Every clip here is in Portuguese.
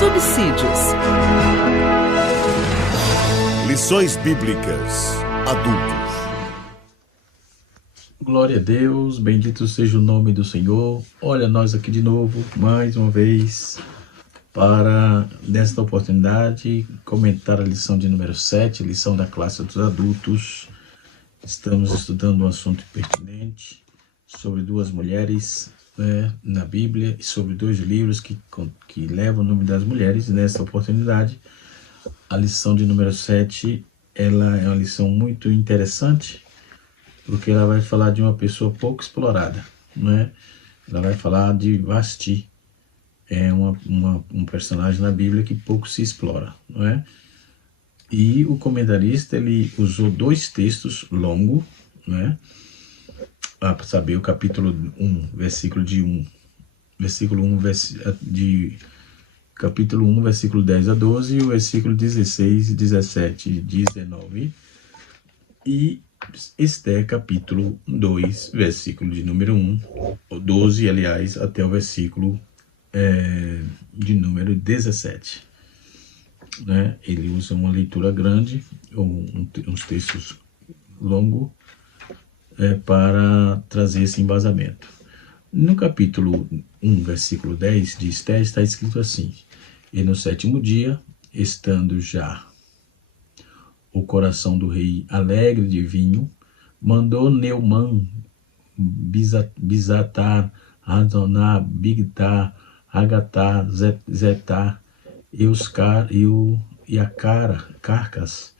subsídios. Lições Bíblicas Adultos. Glória a Deus, bendito seja o nome do Senhor. Olha nós aqui de novo, mais uma vez, para, nesta oportunidade, comentar a lição de número 7, lição da classe dos adultos. Estamos estudando um assunto pertinente sobre duas mulheres, na Bíblia, e sobre dois livros que levam o nome das mulheres. Nesta oportunidade, a lição de número 7, ela é uma lição muito interessante, porque ela vai falar de uma pessoa pouco explorada, né? Ela vai falar de Vasti, um personagem na Bíblia que pouco se explora, não é? E o comentarista, ele usou dois textos longos, né? Para saber o capítulo 1, versículo 10 a 12, e o versículo 16, 17 e 19, e Esther, capítulo 2, versículo de número 1, 12, aliás, até o versículo de número 17. Né? Ele usa uma leitura grande, ou uns textos longos, para trazer esse embasamento. No capítulo 1, versículo 10 de Esther, está escrito assim: E no 7º dia, estando já o coração do rei alegre de vinho, mandou Neumã, Bizatar, Adoná, Bigtar, Agatar, Zetar, Carcas,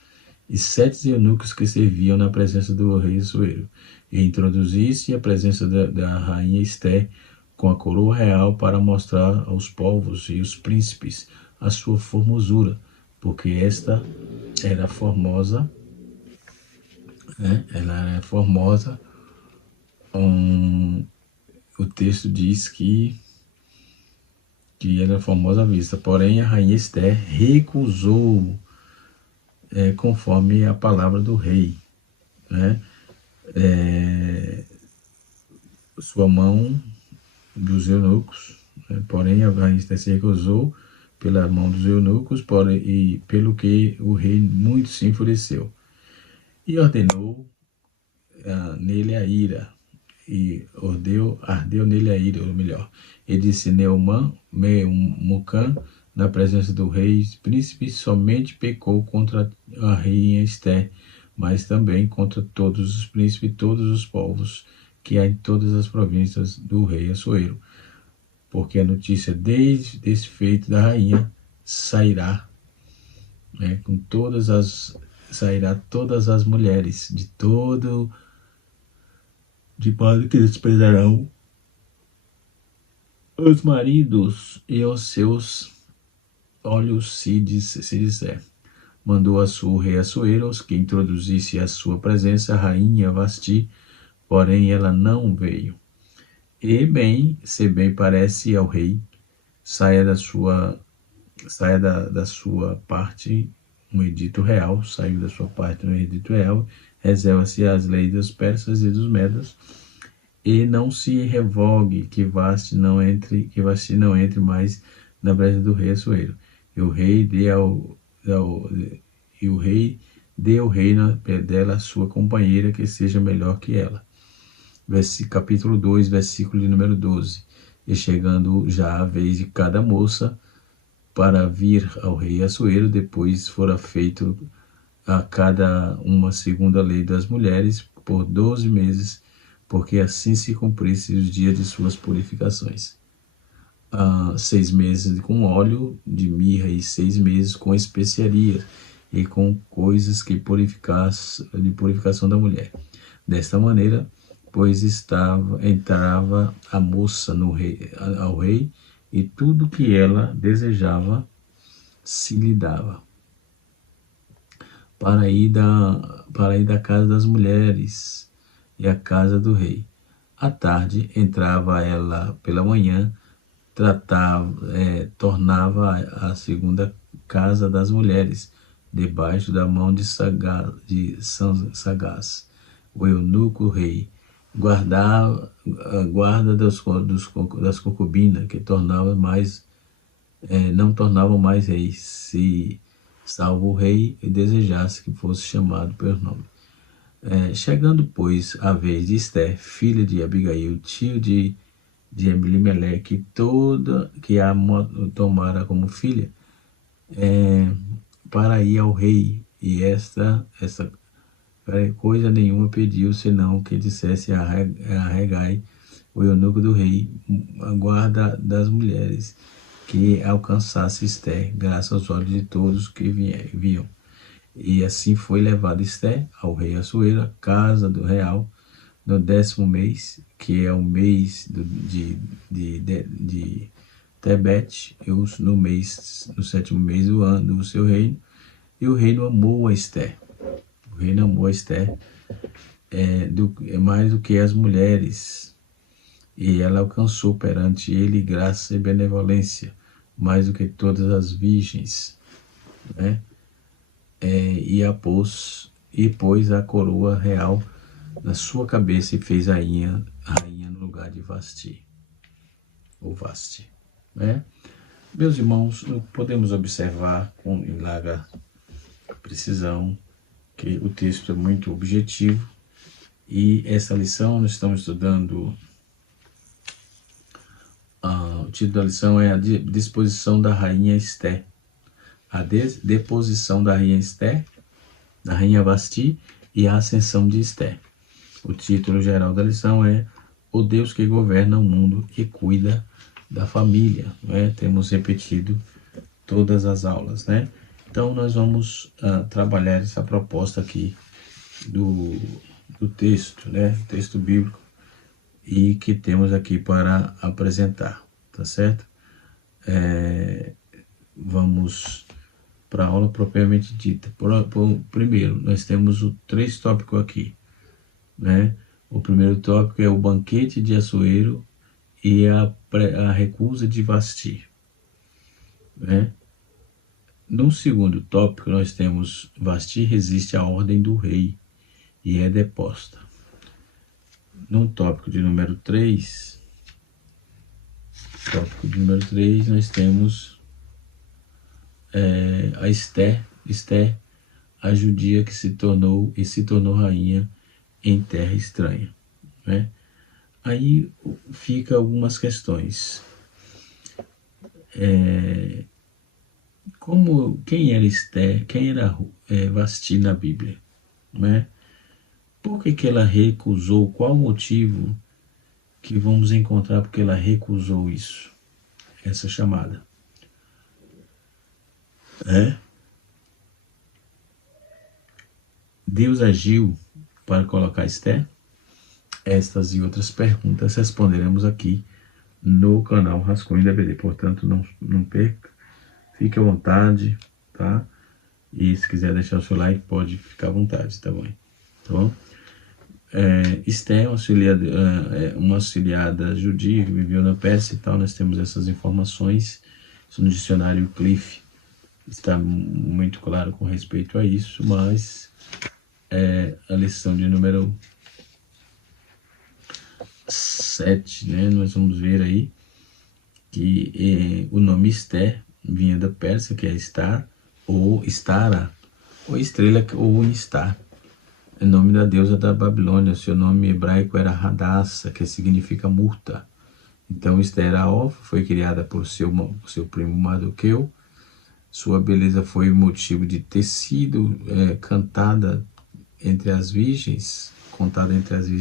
e 7 eunucos que serviam na presença do rei Assuero, e introduzisse a presença da rainha Esther com a coroa real, para mostrar aos povos e os príncipes a sua formosura, porque esta era formosa, ela era formosa. O texto diz que ela é formosa à vista, porém a rainha Esther recusou, conforme a palavra do rei, né? Sua mão dos eunucos, né? Porém a rainha Esther se recusou pela mão dos eunucos, e pelo que o rei muito se enfureceu, e ordenou nele a ira, ardeu nele a ira, ou melhor, e disse: Memucã, na presença do rei príncipe, somente pecou contra a rainha Esther, mas também contra todos os príncipes e todos os povos que há em todas as províncias do rei Assuero, porque a notícia desse feito da rainha sairá, sairá todas as mulheres de modo que desprezarão os maridos e os seus olhos se disser. Mandou o rei Assuero que introduzisse à sua presença a rainha Vasti, porém ela não veio. E se bem parece ao rei, saia da sua parte um edito real, reserva-se às leis dos persas e dos medos, e não se revogue que Vasti não entre mais na presença do rei Assuero. E o rei dê ao reino dela a sua companheira, que seja melhor que ela. Capítulo 2, versículo de número 12. E chegando já a vez de cada moça para vir ao rei Assuero, depois fora feito a cada uma segundo a lei das mulheres por 12 meses, porque assim se cumprisse os dias de suas purificações. 6 meses com óleo de mirra, e 6 meses com especiarias e com coisas de purificação da mulher. Desta maneira, pois entrava a moça ao rei, e tudo que ela desejava se lhe dava. Para ir da casa das mulheres e à casa do rei. À tarde entrava ela pela manhã, tornava à segunda casa das mulheres, debaixo da mão de Sagaz, o eunuco rei, guarda das concubinas, que tornava mais não tornavam mais reis, se salvo o rei e desejasse que fosse chamado pelo nome. Chegando, pois, a vez de Ester, filha de Abigail, tio de Abimeleque, toda que a tomara como filha, para ir ao rei, e esta coisa nenhuma pediu, senão que dissesse a Hegai, o eunuco do rei, a guarda das mulheres, que alcançasse Ester, graças aos olhos de todos que viam. E assim foi levada Ester ao rei Assuero, à casa do real, no 10º mês, que é o mês de Tebete, no 7º mês do ano do seu reino, e o reino amou a Ester. O reino amou a Ester mais do que as mulheres, e ela alcançou perante ele graça e benevolência, mais do que todas as virgens, né? E pôs a coroa real na sua cabeça e fez rainha no lugar de Vasti, ou Vasti, né? Meus irmãos, podemos observar com larga precisão que o texto é muito objetivo, e essa lição nós estamos estudando, o título da lição é a disposição da rainha Ester, a deposição da rainha Ester, da rainha Vasti, e a ascensão de Ester. O título geral da lição é O Deus que governa o mundo e cuida da família, né? Temos repetido todas as aulas, né? Então nós vamos trabalhar essa proposta aqui do texto, né? Texto bíblico, e que temos aqui para apresentar, tá certo? Vamos para a aula propriamente dita. Primeiro, nós temos 3 tópicos aqui, né? O primeiro tópico é o banquete de Assuero e a recusa de Vasti, né? No segundo tópico, nós temos Vasti resiste à ordem do rei e é deposta. No tópico de número 3, nós temos a Ester, a judia que se tornou rainha em terra estranha, né? Aí fica algumas questões. Quem era Ester? Quem era Vasti na Bíblia, né? Por que ela recusou? Qual o motivo que vamos encontrar porque ela recusou isso, essa chamada? Deus agiu para colocar Ester? Estas e outras perguntas responderemos aqui no canal Rascunho da BD. Portanto, não perca, fique à vontade, tá? E se quiser deixar o seu like, pode ficar à vontade, tá bom? Tá bom? Ester é uma auxiliada judia que viveu na Pérsia e tal. Nós temos essas informações. Isso no dicionário Cliff está muito claro com respeito a isso, mas a lição de número 7, né? Nós vamos ver aí que o nome Ester vinha da Pérsia, que é Star, ou Stara, ou estrela, ou Nistar. É nome da deusa da Babilônia. Seu nome hebraico era Hadassah, que significa murta. Então Ester era órfã, foi criada por seu primo Mardoqueu. Sua beleza foi motivo de ter sido contada entre as virgens,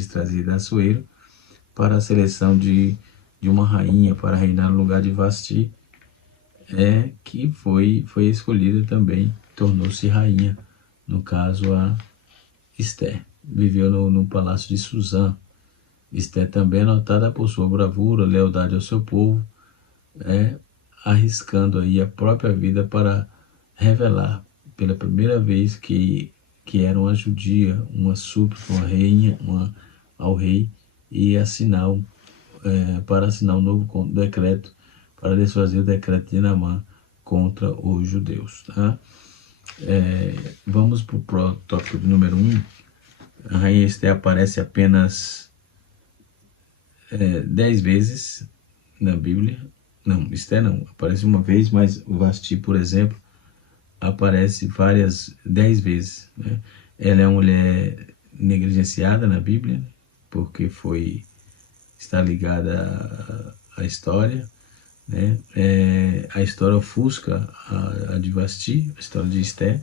trazida a Assuero, para a seleção de uma rainha para reinar no lugar de Vasti, que foi escolhida também, tornou-se rainha, no caso a Ester. Viveu no palácio de Suzã. Ester também é notada por sua bravura, lealdade ao seu povo, arriscando aí a própria vida para revelar pela primeira vez que era uma judia, uma súplica, uma rainha, ao rei, e para assinar um novo decreto para desfazer o decreto de Naamã contra os judeus, tá? Vamos para o tópico de número 1. A rainha Ester aparece apenas 10 vezes na Bíblia, Não, Esther não, aparece uma vez, mas Vasti, por exemplo, aparece 10 vezes, né? Ela é uma mulher negligenciada na Bíblia, porque está ligada à história, né? A história ofusca a de Vasti, a história de Esther,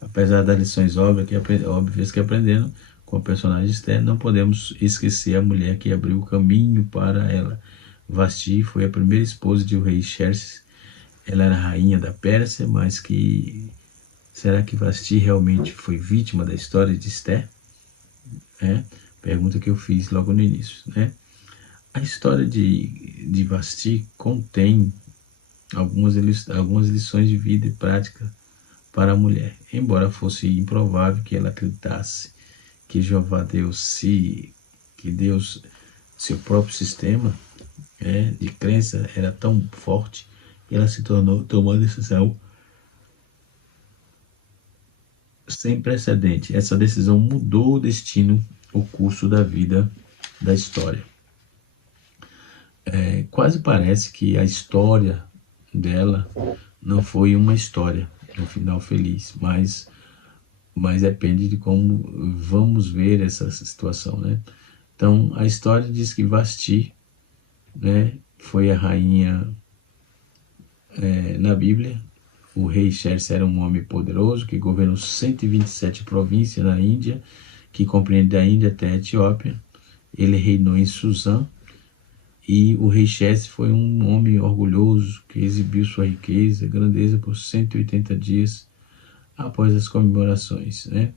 apesar das lições óbvias que aprendendo com o personagem Esther, não podemos esquecer a mulher que abriu o caminho para ela. Vasti foi a primeira esposa de o rei Xerxes. Ela era rainha da Pérsia, mas será que Vasti realmente foi vítima da história de Esther? Pergunta que eu fiz logo no início, né? A história de Vasti contém algumas lições de vida e prática para a mulher. Embora fosse improvável que ela acreditasse que que Deus, seu próprio sistema de crença era tão forte, que ela tomou uma decisão sem precedente. Essa decisão mudou o destino, o curso da vida, da história. Quase parece que a história dela não foi uma história, um final feliz, mas depende de como vamos ver essa situação, né? Então, a história diz que Vasti, né, foi a rainha na Bíblia. O rei Xerxes era um homem poderoso que governou 127 províncias na Índia, que compreende da Índia até a Etiópia. Ele reinou em Suzã, e o rei Xerxes foi um homem orgulhoso que exibiu sua riqueza e grandeza por 180 dias após as comemorações, né?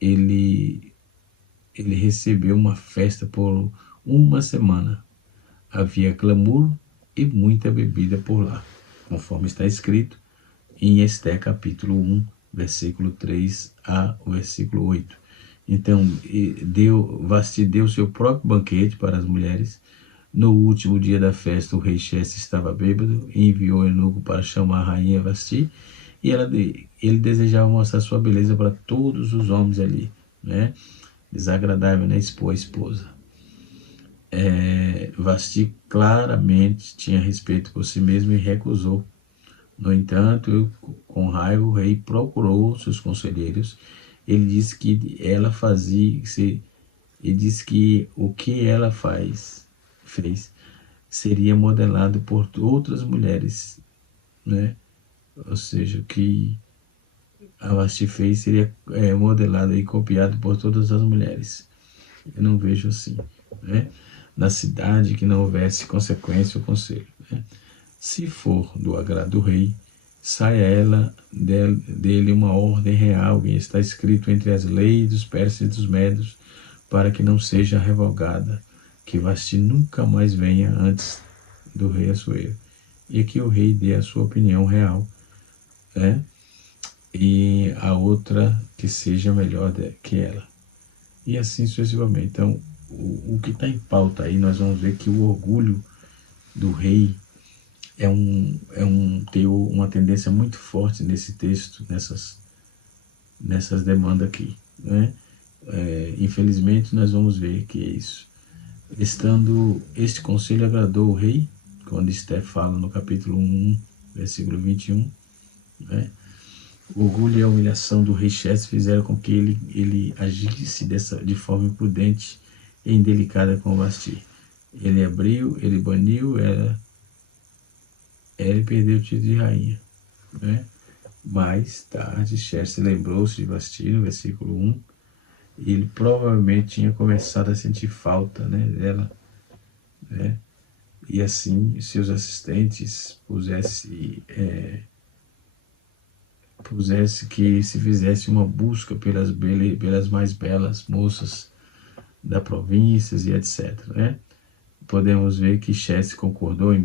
Ele recebeu uma festa por uma semana. Havia clamor e muita bebida por lá, conforme está escrito em Esté capítulo 1, versículo 3 a versículo 8. Então, Vasti deu seu próprio banquete para as mulheres. No último dia da festa, o rei Xerxes estava bêbado e enviou o eunuco para chamar a rainha Vasti, e ele desejava mostrar sua beleza para todos os homens ali, né? Desagradável, né? Expor a esposa. Vasti claramente tinha respeito por si mesmo e recusou. No entanto, com raiva, o rei procurou seus conselheiros. Ele disse que o que ela fez seria modelado por outras mulheres, né? Ou seja, o que a Vasti fez seria modelado e copiado por todas as mulheres. Eu não vejo assim, né? Na cidade que não houvesse consequência ou conselho, né? Se for do agrado do rei, saia dele uma ordem real, e está escrito entre as leis dos persas e dos medos, para que não seja revogada, que Vasti nunca mais venha antes do rei Assuero, e que o rei dê a sua opinião real, e a outra que seja melhor que ela, e assim sucessivamente. Então, o que está em pauta aí, nós vamos ver que o orgulho do rei tem uma tendência muito forte nesse texto, nessas demandas aqui, né? Infelizmente, nós vamos ver que é isso. Este conselho agradou o rei, quando Esté fala no capítulo 1, versículo 21, né? O orgulho e a humilhação do rei Xerxes fizeram com que ele agisse de forma imprudente e indelicada com Vasti. Ele abriu, ele baniu, ela perdeu o título de rainha, né? Mais tarde, Xerxes lembrou-se de Vasti, no versículo 1, e ele provavelmente tinha começado a sentir falta, né, dela, né? E assim, seus assistentes que se fizesse uma busca pelas mais belas moças da província e etc, né? Podemos ver que Xerxes concordou em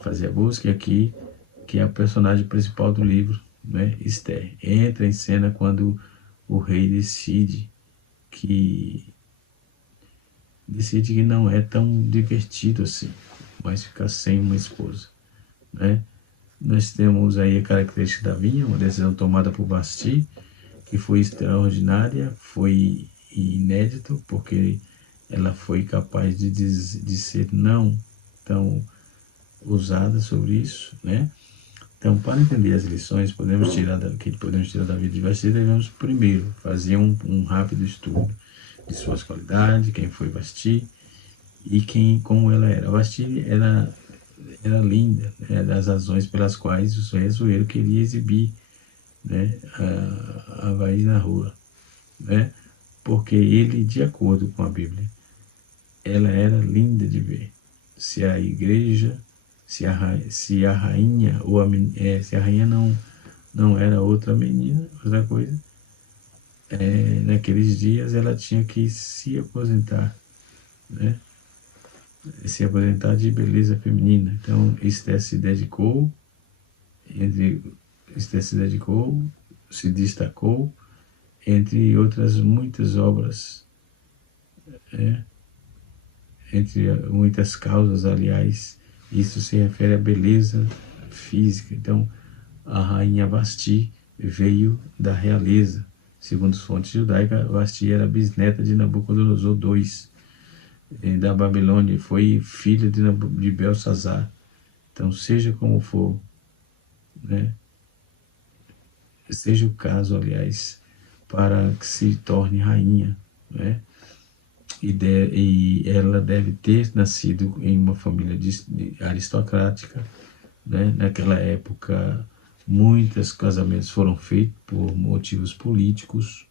fazer a busca, e aqui, que é a personagem principal do livro, né? Esther entra em cena quando o rei decide que não é tão divertido assim, mas ficar sem uma esposa, né? Nós temos aí a característica da vinha, uma decisão tomada por Vasti, que foi extraordinária, foi inédito, porque ela foi capaz de dizer não. Então, usada sobre isso, né? Então, para entender as lições que podemos tirar da vida de Vasti, devemos primeiro fazer um rápido estudo de suas qualidades, quem foi Vasti e como ela era. Vasti era linda, né, das razões pelas quais o Rezueiro queria exibir, né, a Havaí na rua, né? Porque ele, de acordo com a Bíblia, ela era linda de ver. Se a igreja, se a rainha, se a rainha não era outra menina, outra coisa, naqueles dias ela tinha que se aposentar, né? Se aposentar de beleza feminina. Então, Esther se dedicou, se destacou, entre outras muitas obras, entre muitas causas, aliás, isso se refere à beleza física. Então, a rainha Vasti veio da realeza. Segundo as fontes judaicas, Vasti era bisneta de Nabucodonosor II, da Babilônia, foi filha de Belsazar. Então, seja como for, né? Seja o caso, aliás, para que se torne rainha, né? E ela deve ter nascido em uma família aristocrática, né? Naquela época, muitos casamentos foram feitos por motivos políticos,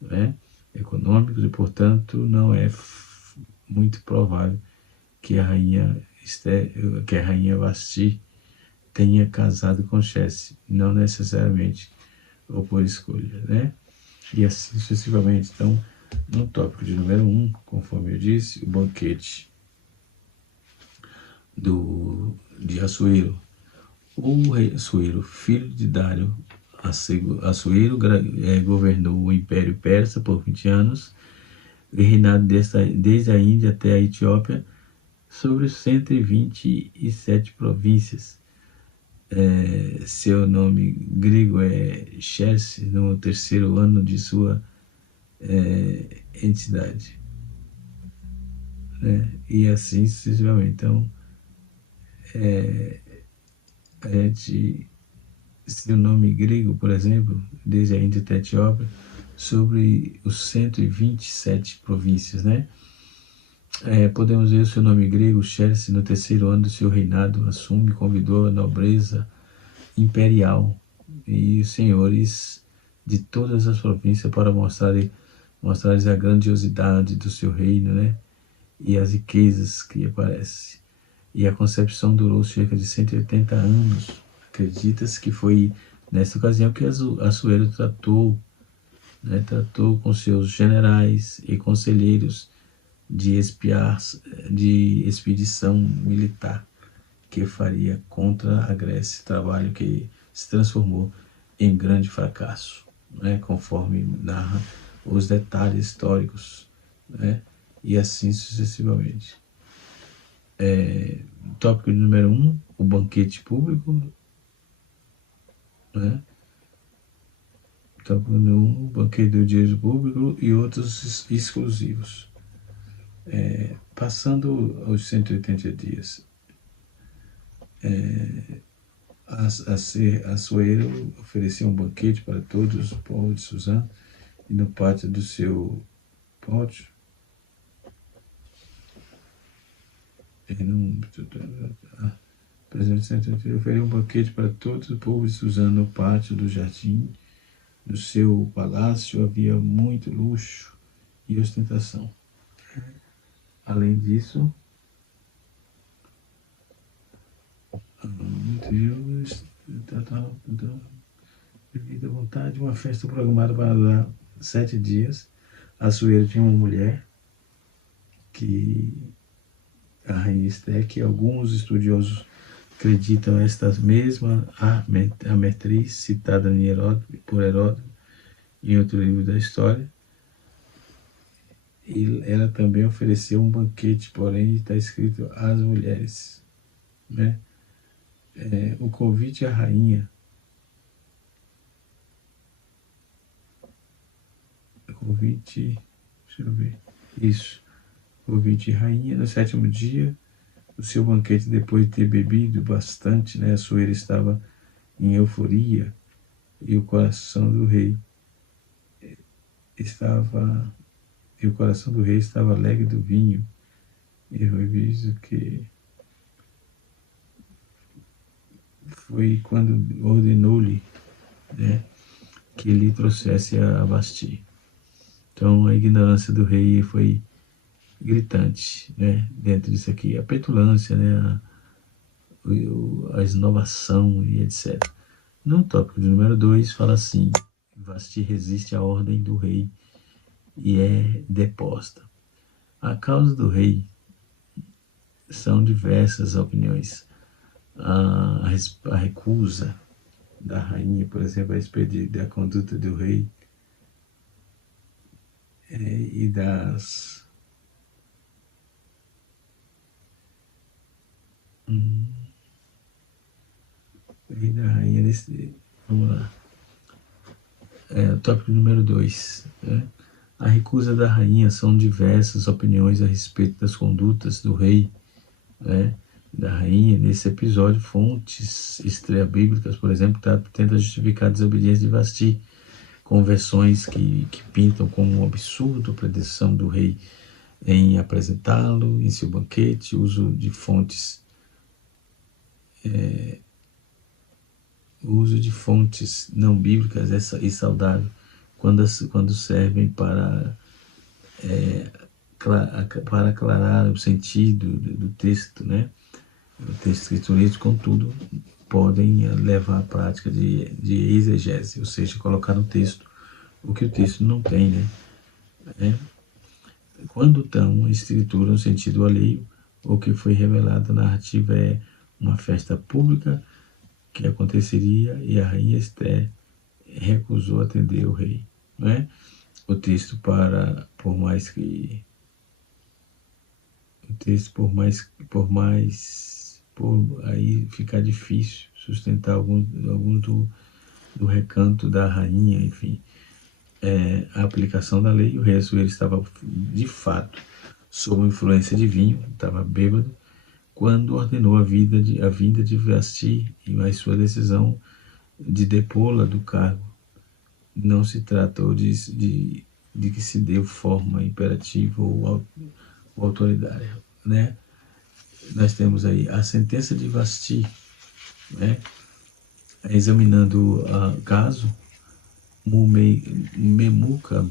né? Econômicos, e, portanto, não é muito provável que a rainha Vasti tenha casado com Xerxes, não necessariamente ou por escolha, né? E assim sucessivamente. Então, no tópico de número 1, conforme eu disse, o banquete de Assuero. O rei Assuero, filho de Dário, Assuero governou o Império Persa por 20 anos, e reinado desde a Índia até a Etiópia, sobre 127 províncias. Seu nome grego é Xerxes, no terceiro ano de sua entidade, né? E assim sucessivamente. Então, seu nome grego, por exemplo, desde a Índia até a Etiópia, sobre os 127 províncias, né? Podemos ver o seu nome grego, Xerxes, no terceiro ano do seu reinado, assume e convidou a nobreza imperial e os senhores de todas as províncias para mostrar-lhes a grandiosidade do seu reino, né? E as riquezas que aparecem. E a concepção durou cerca de 180 anos. Acredita-se que foi nessa ocasião que Assuero tratou com seus generais e conselheiros de expedição militar que faria contra a Grécia, trabalho que se transformou em grande fracasso, né? Conforme narra os detalhes históricos, né? E assim sucessivamente. Tópico número 1, o banquete público, né? Tópico número 1, o banquete do direito público e outros exclusivos. Passando aos 180 dias, Assuero ofereceu um banquete para todos os povos de Suzã, e no pátio do seu pátio, ofereceu um banquete para todos os povos de Suzã no pátio do jardim. No seu palácio havia muito luxo e ostentação. Além disso, devido à vontade, uma festa programada para durar 7 dias. Assuero tinha uma mulher, a rainha Esther, que alguns estudiosos acreditam esta mesma a metriz citada por Heródoto em outro livro da história. E ela também ofereceu um banquete, porém está escrito às mulheres, né? O convite à rainha. Convite à rainha no 7º dia o seu banquete depois de ter bebido bastante, né? A Assuero estava em euforia e o coração do rei estava alegre do vinho. E foi visto que foi quando ordenou-lhe, né, que ele trouxesse a Vasti. Então a ignorância do rei foi gritante, né, dentro disso aqui, a petulância, né, a inovação e etc. No tópico de número 2 fala assim: Vasti resiste à ordem do rei e é deposta. A causa do rei são diversas opiniões. A recusa da rainha, por exemplo, a respeito da conduta do rei e das e da rainha desse, vamos lá, tópico número 2, né? A recusa da rainha são diversas opiniões a respeito das condutas do rei, né, da rainha. Nesse episódio, fontes extra-bíblicas, por exemplo, tentam justificar a desobediência de Vasti, com versões que pintam como um absurdo a pretensão do rei em apresentá-lo em seu banquete, uso de fontes não bíblicas e saudável quando servem para aclarar o sentido do texto, né? O texto escrito, contudo, podem levar à prática de exegese, ou seja, colocar no texto o que o texto não tem, né? Quando então a escritura no sentido alheio, o que foi revelado na narrativa é uma festa pública que aconteceria e a rainha Esther recusou atender o rei, né? O texto aí ficar difícil sustentar alguns do recanto da rainha, enfim, a aplicação da lei. O rei Assuero estava de fato sob influência de vinho, estava bêbado, quando ordenou a vinda de Vasti, e sua decisão de depô-la do cargo não se tratou de que se deu forma imperativa ou autoritária, né? Nós temos aí a sentença de Vasti, né? Examinando o caso, Memucan,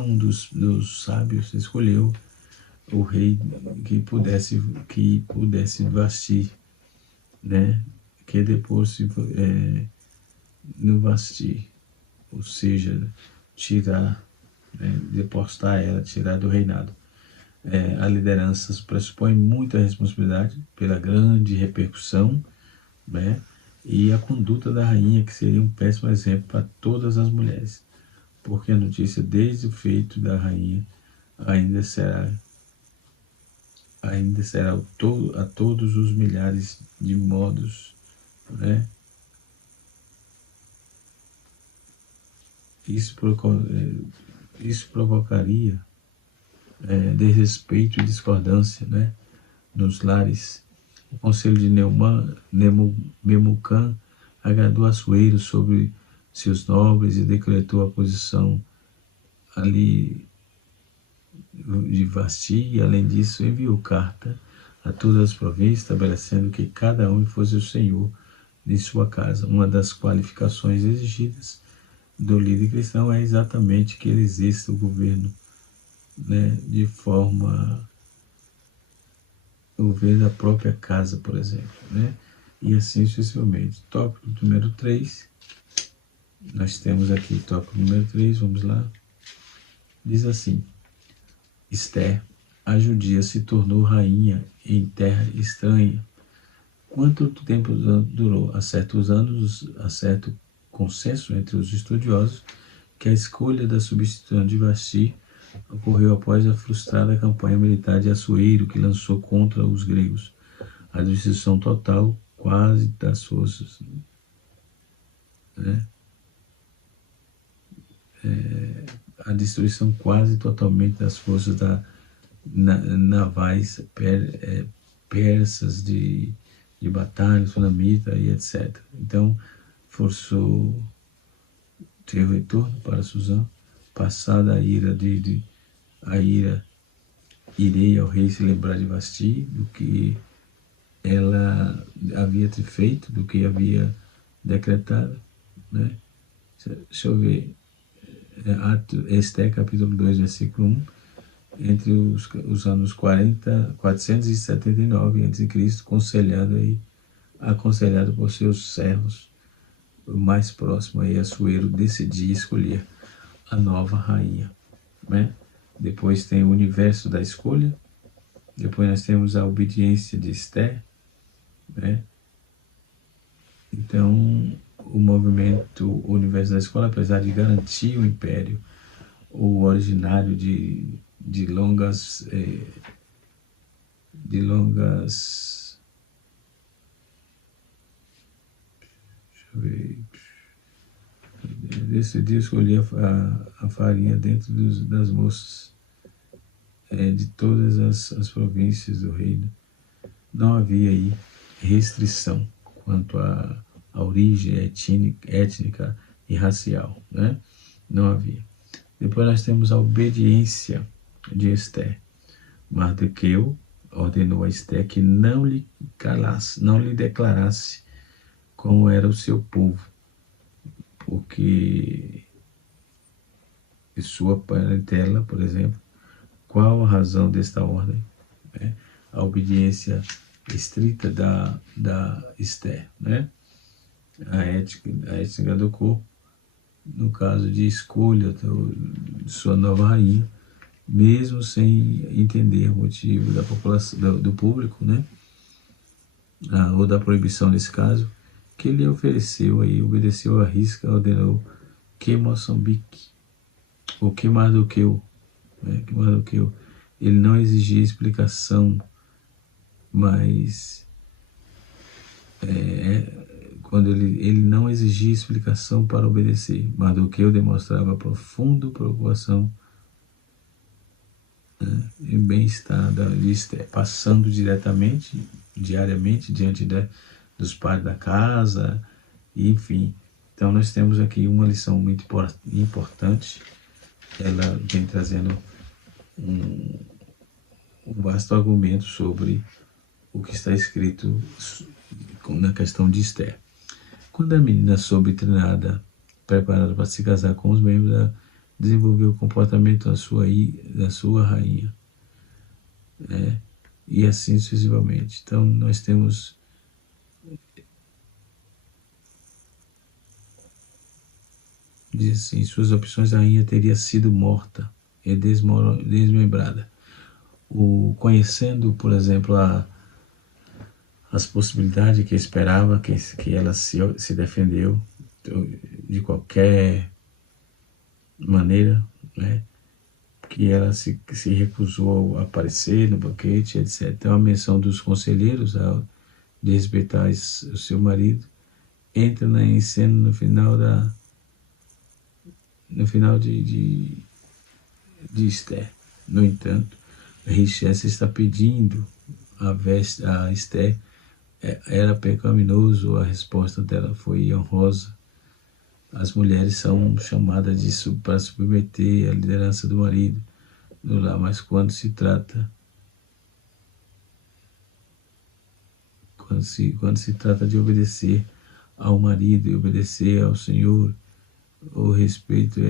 um dos sábios, escolheu o rei que pudesse Vasti, né? Que depois no Vasti, ou seja, tirar, né, depostar ela, tirar do reinado. A liderança pressupõe muita responsabilidade pela grande repercussão, né, e a conduta da rainha, que seria um péssimo exemplo para todas as mulheres, porque a notícia desde o feito da rainha ainda será a todos os milhares de modos, né? Isso provocaria desrespeito e discordância, né, nos lares. O conselho de Memucan agradou Assuero sobre seus nobres e decretou a posição ali de Vasti, e além disso enviou carta a todas as províncias, estabelecendo que cada um fosse o senhor de sua casa. Uma das qualificações exigidas do líder cristão é exatamente que ele exerça o governo, né, de forma o governo da própria casa, por exemplo, né? E assim sucessivamente. Tópico número 3, nós temos aqui tópico número 3, vamos lá. Diz assim: Esther, a judia, se tornou rainha em terra estranha. Quanto tempo durou? Há certos anos, há certo consenso entre os estudiosos que a escolha da substituição de Vasti ocorreu após a frustrada campanha militar de Assuero, que lançou contra os gregos a destruição total quase das forças, né? A destruição quase totalmente das forças navais persas, de batalha, sunamita e etc. Então, forçou ter o retorno para Suzã, passada a ira irei ao rei se lembrar de Vasti, do que ela havia feito, do que havia decretado, né? Deixa eu ver, Esté capítulo 2, versículo 1, entre os anos 479 a.C., aconselhado por seus servos, o mais próximo aí, Assuero, decidia escolher a nova rainha, né? Depois tem o universo da escolha, depois nós temos a obediência de Esté, né? Então, o movimento o universo da escola, apesar de garantir o império, o originário de longas deixa eu ver, decidiu escolher a farinha dentro das moças de todas as províncias do reino. Não havia aí restrição quanto à origem étnica e racial, né? Não havia. Depois nós temos a obediência de Esté. Mardoqueu ordenou a Esté que não lhe declarasse como era o seu povo, porque sua parentela, por exemplo, qual a razão desta ordem? Né? A obediência estrita da Esté, né? A ética do corpo, no caso de escolha de sua nova rainha, mesmo sem entender o motivo da população, do público, né? Ou da proibição nesse caso, que ele ofereceu aí, obedeceu à risca, ordenou que Moçambique, ou que Mardoqueu, né? Que Mardoqueu, ele não exigia explicação, mas quando ele não exigia explicação para obedecer, Mardoqueu demonstrava profunda preocupação, né, em bem-estar de Esté, passando diariamente, diante dos pais da casa, enfim. Então nós temos aqui uma lição muito importante. Ela vem trazendo um vasto argumento sobre o que está escrito na questão de Esté. Quando a menina soube treinada, preparada para se casar com os membros, desenvolveu o comportamento da sua rainha, né? E assim sucessivamente. Então nós temos diz assim, suas opções, a rainha teria sido morta e desmembrada. Conhecendo, por exemplo, as possibilidades que esperava, que ela se defendeu de qualquer maneira, né? Que ela se recusou a aparecer no banquete, etc. Então a menção dos conselheiros de respeitar o seu marido entra em cena no final de Esté. No entanto, Richesse está pedindo a Esté, era pecaminoso, a resposta dela foi honrosa. As mulheres são chamadas para submeter a liderança do marido no lar, mas quando se trata de obedecer ao marido e obedecer ao Senhor, o respeito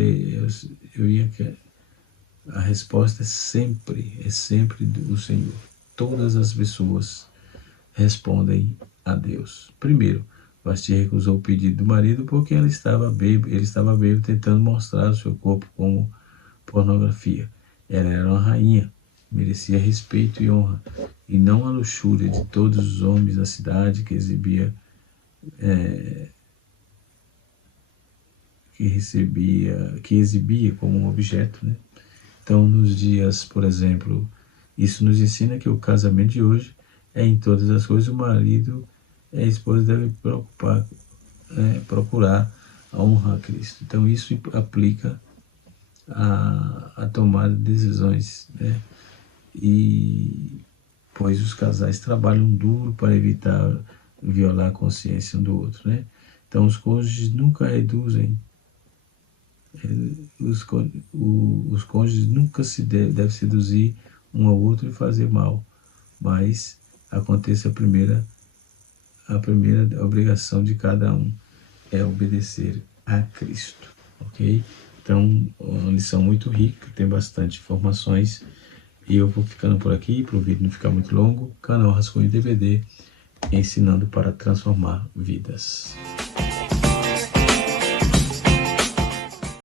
a resposta é sempre do Senhor. Todas as pessoas respondem a Deus. Primeiro, Vasti recusou o pedido do marido porque ele estava bêbado, tentando mostrar o seu corpo como pornografia. Ela era uma rainha, merecia respeito e honra, e não a luxúria de todos os homens da cidade que exibia como um objeto, né? Então, nos dias, por exemplo, isso nos ensina que o casamento de hoje em todas as coisas, o marido e a esposa devem procurar a honra a Cristo. Então, isso aplica a tomada de decisões, né? E pois os casais trabalham duro para evitar violar a consciência um do outro, né? Então, os cônjuges nunca reduzem, os cônjuges nunca se devem seduzir um ao outro e fazer mal, mas acontece a primeira obrigação de cada um é obedecer a Cristo, ok? Então, uma lição muito rica, tem bastante informações, e eu vou ficando por aqui, para o vídeo não ficar muito longo. Canal Rascunho DVD, ensinando para transformar vidas.